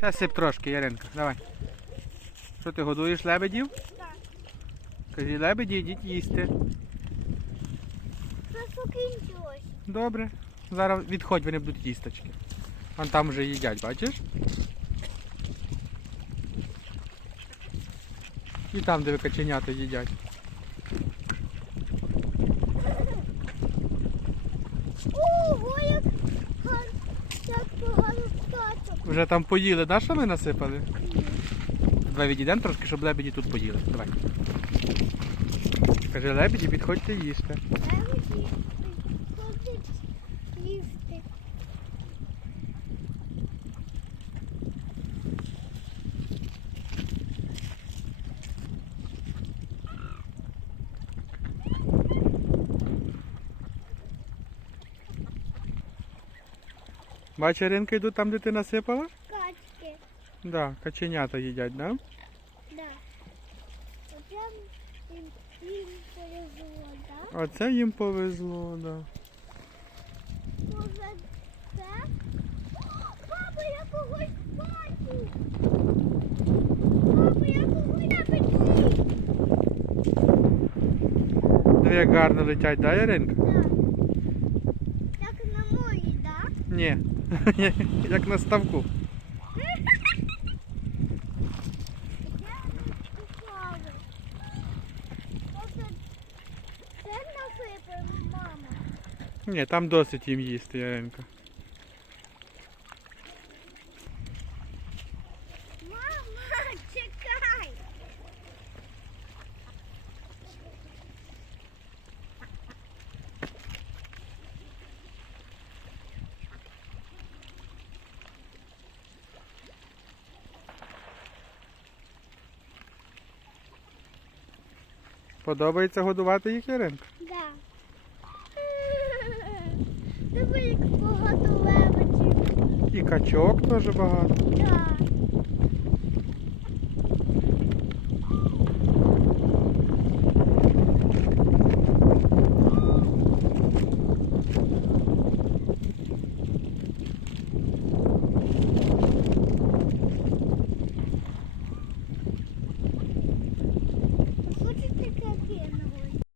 Ще сип трошки, Яринка, давай. Що ти годуєш лебедів? Так. Кажи, лебеді, йдіть їсти. Добре. Зараз відходь, вони будуть їсточки. Вон там вже їдять, бачиш? І там, де каченята їдять. Ого, як гар- як погано пташок. Вже там поїли, да, що ми насипали? Давай відійдемо трошки, щоб лебеді тут поїли. Давай. Каже, лебеді, підходьте їсти. Лебеді ходить їсти. Бачиш, Яринка, йдуть там, де ти насипала? Качки. Да, каченята їдять, да? Да. Прям їм, їм повезло, да? Оце їм повезло, да. Може це? Папа, я когось бачу. Папа, я когось бачу. Диви, як гарно летять, да, Яринка? Да. Як на морі, да? Ні. як на ставку. Я не купала. Оце це насипаємо, мама. Ні, там досить їм їсти, Яринка. Подобається годувати їх, Яринка? Да. Диви, як багато левочів. І качок теж багато. Да.